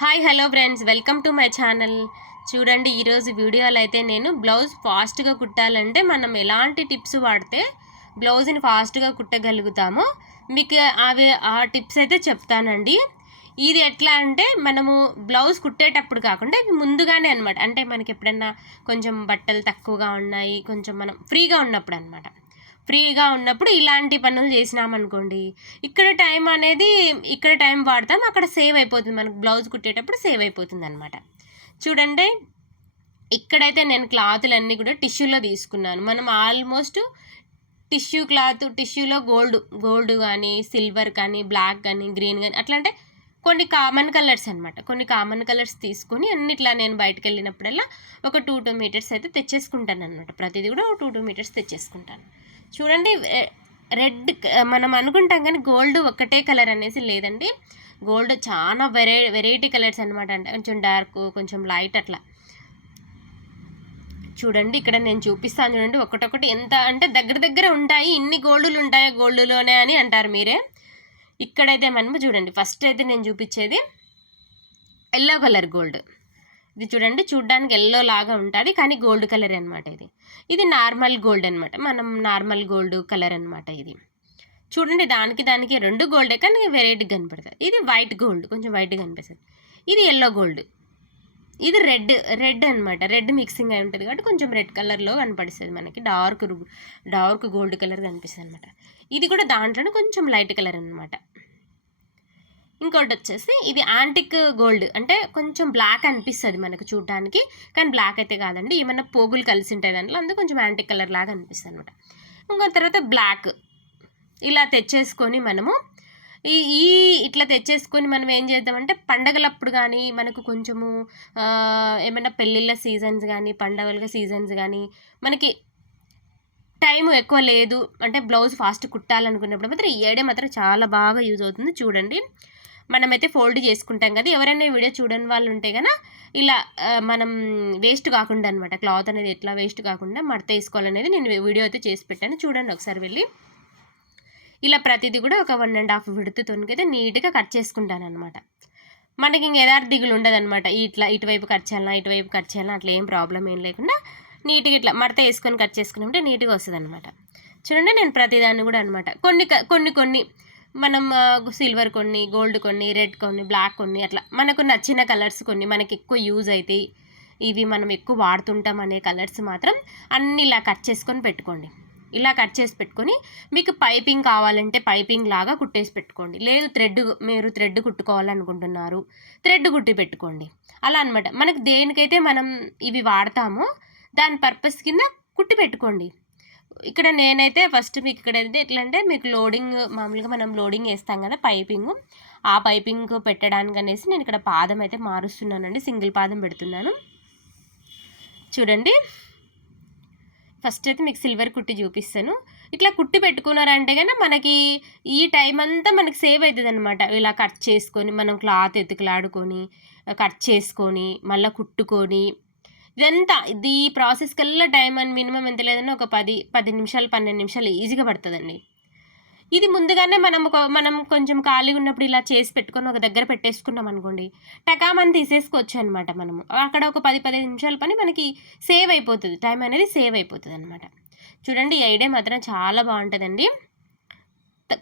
Hi hello friends welcome to my channel చూడండి ఈరోజు వీడియోలో అయితే నేను బ్లౌజ్ ఫాస్ట్గా కుట్టాలంటే మనం ఎలాంటి టిప్స్ వాడితే బ్లౌజ్ని ఫాస్ట్గా కుట్టగలుగుతామో మీకు అవి ఆ టిప్స్ అయితే చెప్తానండి. ఇది ఎట్లా అంటే మనము బ్లౌజ్ కుట్టేటప్పుడు కాకుండా ఇవి ముందుగానే అనమాట అంటే మనకి ఎప్పుడన్నా కొంచెం బట్టలు తక్కువగా ఉన్నాయి కొంచెం మనం ఫ్రీగా ఉన్నప్పుడు అనమాట ఫ్రీగా ఉన్నప్పుడు ఇలాంటి పనులు చేసినామనుకోండి ఇక్కడ టైం అనేది ఇక్కడ టైం వాడతాం అక్కడ సేవ్ అయిపోతుంది. మనకు బ్లౌజ్ కుట్టేటప్పుడు సేవ్ అయిపోతుంది అనమాట చూడండి ఇక్కడైతే నేను క్లాతులన్నీ కూడా టిష్యూలో తీసుకున్నాను. మనం ఆల్మోస్ట్ టిష్యూ క్లాత్ టిష్యూలో గోల్డ్ గోల్డ్ కానీ సిల్వర్ కానీ బ్లాక్ కానీ గ్రీన్ కానీ అట్లా అంటే కొన్ని కామన్ కలర్స్ అనమాట కొన్ని కామన్ కలర్స్ తీసుకొని అన్నిట్లా నేను బయటకు వెళ్ళినప్పుడల్లా ఒక టూ టూ మీటర్స్ అయితే తెచ్చేసుకుంటాను అనమాట ప్రతిదీ కూడా ఒక టూ టూ మీటర్స్ తెచ్చేసుకుంటాను. చూడండి రెడ్ మనం అనుకుంటాం కానీ గోల్డ్ ఒక్కటే కలర్ అనేసి లేదండి. గోల్డ్ చాలా వెరై వెరైటీ కలర్స్ అనమాట అంటే కొంచెం డార్క్ కొంచెం లైట్ అట్లా. చూడండి ఇక్కడ నేను చూపిస్తాను చూడండి. ఒకటొకటి ఎంత అంటే దగ్గర దగ్గర ఉంటాయి. ఇన్ని గోల్డులు ఉంటాయా గోల్డులోనే అని అంటారు మీరే. ఇక్కడైతే మనము చూడండి. ఫస్ట్ అయితే నేను చూపించేది ఎల్లో కలర్ గోల్డ్. ఇది చూడండి చూడ్డానికి ఎల్లో లాగా ఉంటుంది కానీ గోల్డ్ కలర్ అనమాట ఇది. ఇది నార్మల్ గోల్డ్ అనమాట మనం నార్మల్ గోల్డ్ కలర్ అనమాట ఇది. చూడండి దానికి దానికి రెండు గోల్డే కానీ వెరైటీ కనపడుతుంది ఇది వైట్ గోల్డ్ కొంచెం వైట్ కనిపిస్తుంది. ఇది ఎల్లో గోల్డ్. ఇది రెడ్ రెడ్ అనమాట రెడ్ మిక్సింగ్ అయి ఉంటుంది కాబట్టి కొంచెం రెడ్ కలర్లో కనపడిస్తుంది మనకి. డార్క్ డార్క్ గోల్డ్ కలర్ కనిపిస్తుంది అనమాట ఇది కూడా దాంట్లోనే కొంచెం లైట్ కలర్ అనమాట ఇంకోటి వచ్చేసి ఇది యాంటిక్ గోల్డ్. అంటే కొంచెం బ్లాక్ అనిపిస్తుంది మనకు చూడడానికి. కానీ బ్లాక్ అయితే కాదండి. ఏమైనా పోగులు కలిసి ఉంటాయి దాంట్లో. అందుకు కొంచెం యాంటిక్ కలర్ లాగా అనిపిస్తుంది అనమాట ఇంకో తర్వాత బ్లాక్. ఇలా తెచ్చేసుకొని మనము ఈ ఈ ఇట్లా తెచ్చేసుకొని మనం ఏం చేద్దామంటే పండగలప్పుడు కానీ మనకు కొంచెము ఏమైనా పెళ్ళిళ్ళ సీజన్స్ కానీ పండగల సీజన్స్ కానీ మనకి టైం ఎక్కువ లేదు. అంటే బ్లౌజ్ ఫాస్ట్ కుట్టాలనుకున్నప్పుడు మాత్రం ఈ ఏడే మాత్రం చాలా బాగా యూజ్ అవుతుంది. చూడండి. మనమైతే ఫోల్డ్ చేసుకుంటాం కదా. ఎవరైనా వీడియో చూడని వాళ్ళు ఉంటే కనుక ఇలా మనం వేస్ట్ కాకుండా అనమాట క్లాత్ అనేది ఎట్లా వేస్ట్ కాకుండా మడత వేసుకోవాలనేది నేను వీడియో అయితే చేసి పెట్టాను. చూడండి ఒకసారి వెళ్ళి. ఇలా ప్రతిదీ కూడా ఒక వన్ అండ్ హాఫ్ విడుతుతోనికైతే నీట్గా కట్ చేసుకుంటాను అనమాట మనకి ఇంక ఎదార్ దిగులు ఉండదన్నమాట. ఇట్లా ఇటువైపు కట్ చేయాలన్నా ఇటువైపు కట్ చేయాలన్నా అట్లా ఏం ప్రాబ్లం ఏం లేకుండా నీట్గా ఇట్లా మడత వేసుకొని కట్ చేసుకుని నీట్గా వస్తుంది అనమాట చూడండి నేను ప్రతిదాన్ని కూడా అనమాట కొన్ని కొన్ని కొన్ని మనం సిల్వర్ కొన్ని గోల్డ్ కొన్ని రెడ్ కొన్ని బ్లాక్ కొన్ని అట్లా మనకు నచ్చిన కలర్స్ కొన్ని మనకి ఎక్కువ యూజ్ అవుతాయి ఇవి మనం ఎక్కువ వాడుతుంటాం అనే కలర్స్ మాత్రం అన్నీ ఇలా కట్ చేసుకొని పెట్టుకోండి. ఇలా కట్ చేసి పెట్టుకొని మీకు పైపింగ్ కావాలంటే పైపింగ్ లాగా కుట్టేసి పెట్టుకోండి. లేదు థ్రెడ్ మీరు థ్రెడ్ కుట్టుకోవాలనుకుంటున్నారు. థ్రెడ్ కుట్టి పెట్టుకోండి. అలా అనమాట మనకు దేనికైతే మనం ఇవి వాడతామో దాని పర్పస్ కింద కుట్టి పెట్టుకోండి. ఇక్కడ నేనైతే ఫస్ట్ మీకు ఇక్కడ అయితే ఎట్లా అంటే మీకు లోడింగ్ మామూలుగా మనం లోడింగ్ వేస్తాం కదా పైపింగ్. ఆ పైపింగ్ పెట్టడానికి అనేసి నేను ఇక్కడ పాదం అయితే మారుస్తున్నానండి. సింగిల్ పాదం పెడుతున్నాను. చూడండి. ఫస్ట్ అయితే మీకు సిల్వర్ కుట్టి చూపిస్తాను. ఇట్లా కుట్టి పెట్టుకున్నారంటే కానీ మనకి ఈ టైం అంతా మనకి సేవ్ అవుతుంది అనమాట ఇలా కట్ చేసుకొని మనం క్లాత్ ఎత్తుకులాడుకొని కట్ చేసుకొని మళ్ళీ కుట్టుకొని. ఇదంతా ఇది ఈ ప్రాసెస్ కల్లా టైం అని మినిమం ఎంత లేదన్నా ఒక పది పది నిమిషాలు పన్నెండు నిమిషాలు ఈజీగా పడుతుందండి. ఇది ముందుగానే మనం మనం కొంచెం ఖాళీ ఉన్నప్పుడు ఇలా చేసి పెట్టుకొని ఒక దగ్గర పెట్టేసుకున్నాం అనుకోండి టకామని తీసేసుకోవచ్చు అనమాట మనము. అక్కడ ఒక పది పదిహేను నిమిషాల పని మనకి సేవ్ అయిపోతుంది. టైం అనేది సేవ్ అయిపోతుంది అనమాట చూడండి ఈ ఐడియా మాత్రం చాలా బాగుంటుందండి.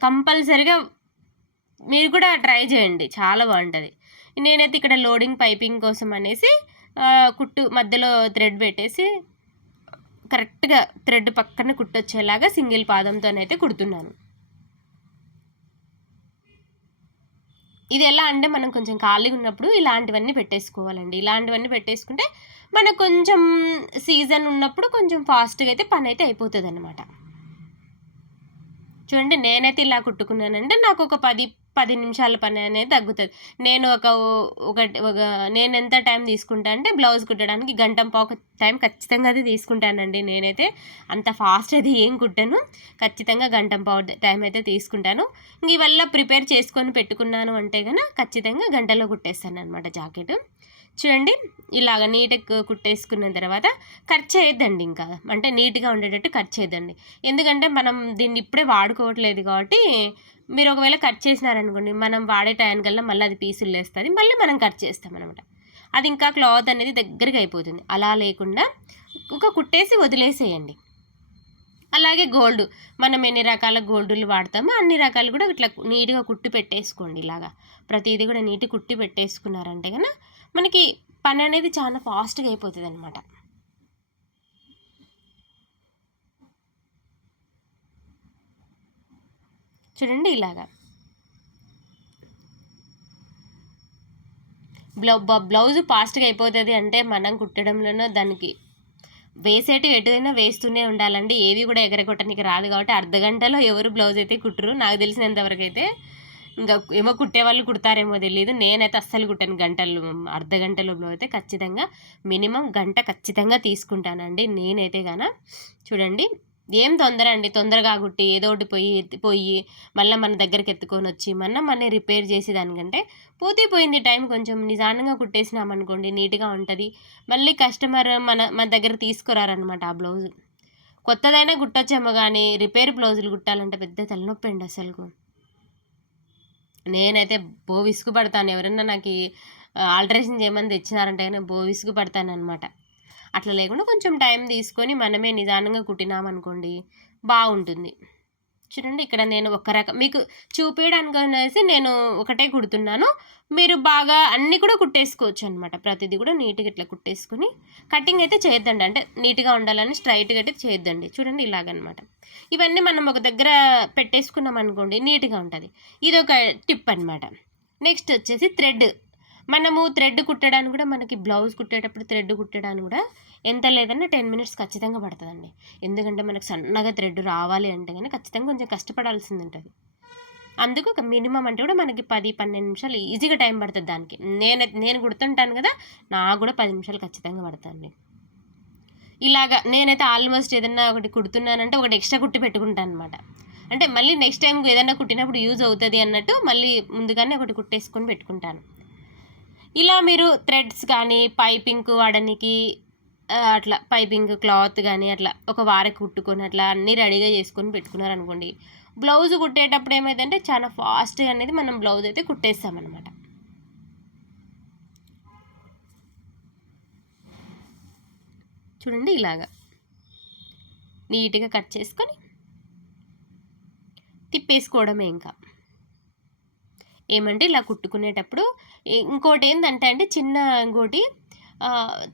కంపల్సరిగా మీరు కూడా ట్రై చేయండి చాలా బాగుంటుంది. నేనైతే ఇక్కడ లోడింగ్ పైపింగ్ కోసం అనేసి కుట్టు మధ్యలో థ్రెడ్ పెట్టేసి కరెక్ట్గా థ్రెడ్ పక్కన కుట్టొచ్చేలాగా సింగిల్ పాదంతోనైతే కుడుతున్నాను. ఇది ఎలా అంటే మనం కొంచెం ఖాళీగా ఉన్నప్పుడు ఇలాంటివన్నీ పెట్టేసుకోవాలండి. ఇలాంటివన్నీ పెట్టేసుకుంటే మనకు కొంచెం సీజన్ ఉన్నప్పుడు కొంచెం ఫాస్ట్గా అయితే పని అయితే అయిపోతుంది అనమాట చూడండి నేనైతే ఇలా కుట్టుకున్నానంటే నాకు ఒక పది పది నిమిషాల పని అనేది తగ్గుతుంది. నేను ఒక ఒక నేను ఎంత టైం తీసుకుంటా అంటే బ్లౌజ్ కుట్టడానికి గంట పావు టైం ఖచ్చితంగా అది తీసుకుంటానండి నేనైతే. అంత ఫాస్ట్ అది ఏం కుట్టాను. ఖచ్చితంగా గంట పావు టైం అయితే తీసుకుంటాను. ఇంక ఇవల్ల ప్రిపేర్ చేసుకొని పెట్టుకున్నాను అంటే కనుక ఖచ్చితంగా గంటలో కుట్టేస్తాను అనమాట జాకెట్. చూడండి ఇలాగ నీట్గా కుట్టేసుకున్న తర్వాత కట్ చేయొద్దండి ఇంకా. అంటే నీట్గా ఉండేటట్టు కట్ చేయొద్దండి. ఎందుకంటే మనం దీన్ని ఇప్పుడే వాడుకోవట్లేదు కాబట్టి మీరు ఒకవేళ కట్ చేసినారనుకోండి మనం వాడే టైంకల్లా మళ్ళీ అది పీసులు వేస్తుంది మళ్ళీ మనం కట్ చేస్తాం అనమాట అది ఇంకా క్లాత్ అనేది దగ్గరికి అయిపోతుంది. అలా లేకుండా ఒక కుట్టేసి వదిలేసేయండి. అలాగే గోల్డ్. మనం ఎన్ని రకాల గోల్డులు వాడతామో అన్ని రకాలు కూడా ఇట్లా నీట్గా కుట్టి పెట్టేసుకోండి ఇలాగా. ప్రతిదీ కూడా నీటి కుట్టి పెట్టేసుకున్నారంటే కనుక మనకి పని అనేది చాలా ఫాస్ట్గా అయిపోతుంది అనమాట చూడండి ఇలాగా. బ్లౌ బ్లౌజ్ ఫాస్ట్గా అయిపోతుంది అంటే మనం కుట్టడంలోనో దానికి వేసేటి ఎటుదైనా వేస్తూనే ఉండాలండి. ఏవి కూడా ఎగరగొట్టడానికి రాదు కాబట్టి అర్ధ గంటలో ఎవరు బ్లౌజ్ అయితే కుట్టరు. నాకు తెలిసినంతవరకు అయితే ఇంకా ఏమో కుట్టే వాళ్ళు కుడతారేమో తెలియదు నేనైతే అస్సలు కుట్టాను గంటలు అర్ధ గంటలో బ్లౌజ్ అయితే ఖచ్చితంగా మినిమం గంట ఖచ్చితంగా తీసుకుంటానండి నేనైతే గాన. చూడండి. ఏం తొందర అండి తొందరగా కుట్టి ఏదో ఒకటి పోయి పోయి మళ్ళీ మన దగ్గరికి ఎత్తుకొని వచ్చి మన మనీ రిపేర్ చేసి దానికంటే పోతే పోయింది టైం కొంచెం నిదానంగా కుట్టేసినామనుకోండి నీట్గా ఉంటుంది. మళ్ళీ కస్టమర్ మన మన దగ్గర తీసుకురారనమాట ఆ బ్లౌజ్. కొత్తదైనా గుట్టొచ్చేమో కానీ రిపేర్ బ్లౌజులు కుట్టాలంటే పెద్ద తలనొప్పి అండి అసలు నేనైతే బో విసుగు పడతాను. ఎవరన్నా నాకు ఆల్టరేషన్ చేయమని తెచ్చినారంటే కానీ బో విసుగు పడతాను అనమాట అట్లా లేకుండా కొంచెం టైం తీసుకొని మనమే నిదానంగా కుట్టినామనుకోండి బాగుంటుంది. చూడండి ఇక్కడ నేను ఒక రకం మీకు చూపించడానికి అనేసి నేను ఒకటే కుడుతున్నాను. మీరు బాగా అన్నీ కూడా కుట్టేసుకోవచ్చు అనమాట ప్రతిదీ కూడా నీట్గా ఇట్లా కుట్టేసుకొని కటింగ్ అయితే చేయొద్దండి. అంటే నీట్గా ఉండాలని స్ట్రైట్గా అయితే చేయొద్దండి. చూడండి ఇలాగనమాట ఇవన్నీ మనం ఒక దగ్గర పెట్టేసుకున్నాం అనుకోండి నీట్గా ఉంటుంది. ఇది ఒక టిప్ అనమాట నెక్స్ట్ వచ్చేసి థ్రెడ్. మనము థ్రెడ్ కుట్టడానికి కూడా మనకి బ్లౌజ్ కుట్టేటప్పుడు థ్రెడ్ కుట్టడానికి కూడా ఎంత లేదన్నా టెన్ మినిట్స్ ఖచ్చితంగా పడుతుందండి. ఎందుకంటే మనకు సన్నగా థ్రెడ్ రావాలి అంటే కానీ ఖచ్చితంగా కొంచెం కష్టపడాల్సింది ఉంటుంది అందుకు ఒక మినిమం అంటే కూడా మనకి పది పన్నెండు నిమిషాలు ఈజీగా టైం పడుతుంది దానికి. నేను నేను కుడుతుంటాను కదా నాకు కూడా పది నిమిషాలు ఖచ్చితంగా పడుతుంది ఇలాగా నేనైతే ఆల్మోస్ట్ ఏదన్నా ఒకటి కుడుతున్నానంటే ఒకటి ఎక్స్ట్రా కుట్టి పెట్టుకుంటాను అనమాట అంటే మళ్ళీ నెక్స్ట్ టైం ఏదైనా కుట్టినప్పుడు యూజ్ అవుతుంది అన్నట్టు మళ్ళీ ముందుగానే ఒకటి కుట్టేసుకొని పెట్టుకుంటాను. ఇలా మీరు థ్రెడ్స్ కానీ పైపింగ్ వాడడానికి అట్లా పైపింగ్ క్లాత్ కానీ అట్లా ఒక వార కుట్టుకొని అట్లా అన్నీ రెడీగా చేసుకొని పెట్టుకున్నారనుకోండి బ్లౌజ్ కుట్టేటప్పుడు ఏమైందంటే చాలా ఫాస్ట్గా అనేది మనం బ్లౌజ్ అయితే కుట్టేస్తామన్నమాట. చూడండి ఇలాగా. నీట్గా కట్ చేసుకొని తిప్పేసుకోవడమే ఇంకా. ఏమంటే ఇలా కుట్టుకునేటప్పుడు. ఇంకోటి ఏంటంటే అంటే చిన్న ఇంకోటి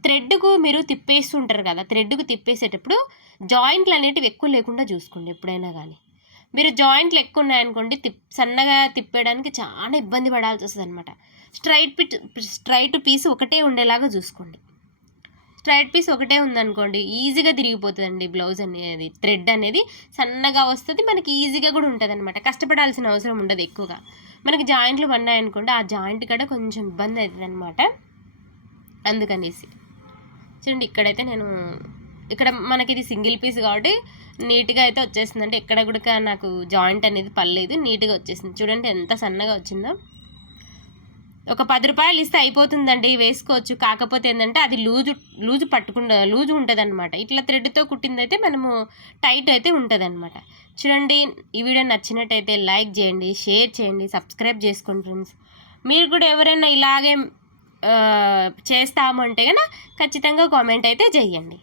థ్రెడ్కు మీరు తిప్పేస్తుంటారు కదా థ్రెడ్కు తిప్పేసేటప్పుడు జాయింట్లు అనేటివి ఎక్కువ లేకుండా చూసుకోండి ఎప్పుడైనా కానీ మీరు జాయింట్లు ఎక్కువ ఉన్నాయనుకోండి తిప్ సన్నగా తిప్పేయడానికి చాలా ఇబ్బంది పడాల్సి వస్తుంది అనమాట స్ట్రైట్ పిట్ స్ట్రైట్ పీస్ ఒకటే ఉండేలాగా చూసుకోండి. స్ట్రైట్ పీస్ ఒకటే ఉందనుకోండి ఈజీగా తిరిగిపోతుందండి బ్లౌజ్ అనేది థ్రెడ్ అనేది. సన్నగా వస్తుంది మనకి ఈజీగా కూడా ఉంటుంది అనమాట కష్టపడాల్సిన అవసరం ఉండదు ఎక్కువగా. మనకి జాయింట్లు పడినాయనుకోండి ఆ జాయింట్ కూడా కొంచెం ఇబ్బంది అవుతుంది అనమాట అందుకనేసి. చూడండి ఇక్కడైతే నేను ఇక్కడ మనకి ఇది సింగిల్ పీస్ కాబట్టి నీట్గా అయితే వచ్చేసింది అంటే ఎక్కడ కూడా నాకు జాయింట్ అనేది పర్లేదు నీట్గా వచ్చేసింది. చూడండి ఎంత సన్నగా వచ్చిందో. ఒక పది రూపాయలు ఇస్తే అయిపోతుందండి వేసుకోవచ్చు. కాకపోతే ఏంటంటే అది లూజు లూజు పట్టుకుండా లూజు ఉంటుంది అనమాట ఇట్లా థ్రెడ్తో కుట్టిందైతే మనము టైట్ అయితే ఉంటుంది అనమాట చూడండి ఈ వీడియో నచ్చినట్టయితే లైక్ చేయండి షేర్ చేయండి సబ్స్క్రైబ్ చేసుకోండి ఫ్రెండ్స్. మీరు కూడా ఎవరైనా ఇలాగే చేస్తామంటే కనుక ఖచ్చితంగా కామెంట్ అయితే చేయండి.